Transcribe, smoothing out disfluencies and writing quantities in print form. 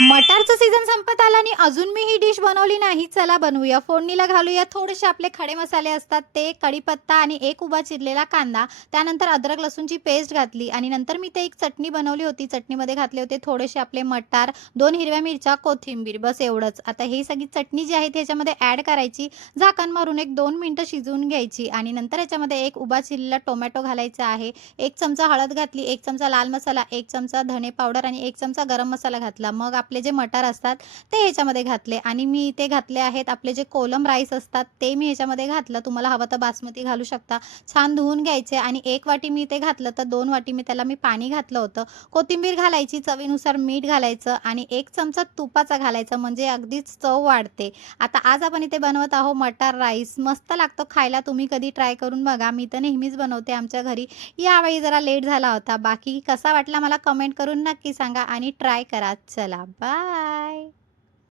मटारचं season संपत आलं आणि अजून मी ही डिश बनवली नाही. चला बनवूया. फोडणीला घालूया थोडेसे आपले खडे मसाले असतात ते, कढीपत्ता आणि एक उभा चिरलेला कांदा. त्यानंतर अद्रक लसूणची पेस्ट घातली आणि नंतर मी ते एक चटणी बनवली होती. चटणीमध्ये घातले होते थोडेसे आपले मटार, 2 हिरव्या मिरच्या, कोथिंबीर बस एवढंच. आता ही सगळी चटणी जी आहे ती ह्याच्यामध्ये ॲड करायची. झाकण मारून एक 2 मिनिटं शिजवून घ्यायची आणि नंतर ह्याच्यामध्ये एक उभा चिरलेला टोमॅटो घालायचा आहे. 1 चमचा हळद घातली, 1 चमचा लाल मसाला, 1 चमचा धने पावडर आणि 1 चमचा गरम मसाला घातला. मग आपले जे मटार असतात ते ह्याच्यामध्ये घातले आणि मी इथे घातले आहेत आपले जे कोलम राईस असतात ते मी ह्याच्यामध्ये घातलं. तुम्हाला हवं तर बासमती घालू शकता. छान धुवून घ्यायचे आणि 1 वाटी मी इथे घातलं तर 2 वाटी मी त्याला पाणी घातलं होतं. कोथिंबीर घालायची, चवीनुसार मीठ घालायचं आणि 1 चमचा तुपाचा घालायचा म्हणजे अगदीच चव वाढते. आता आज आपण इथे बनवत आहोत मटार राईस. मस्त लागतो खायला. तुम्ही कधी ट्राय करून बघा. मी तर नेहमीच बनवते आमच्या घरी. यावेळी जरा लेट झाला होता. बाकी कसा वाटला मला कमेंट करून नक्की सांगा आणि ट्राय करा. चला बाय.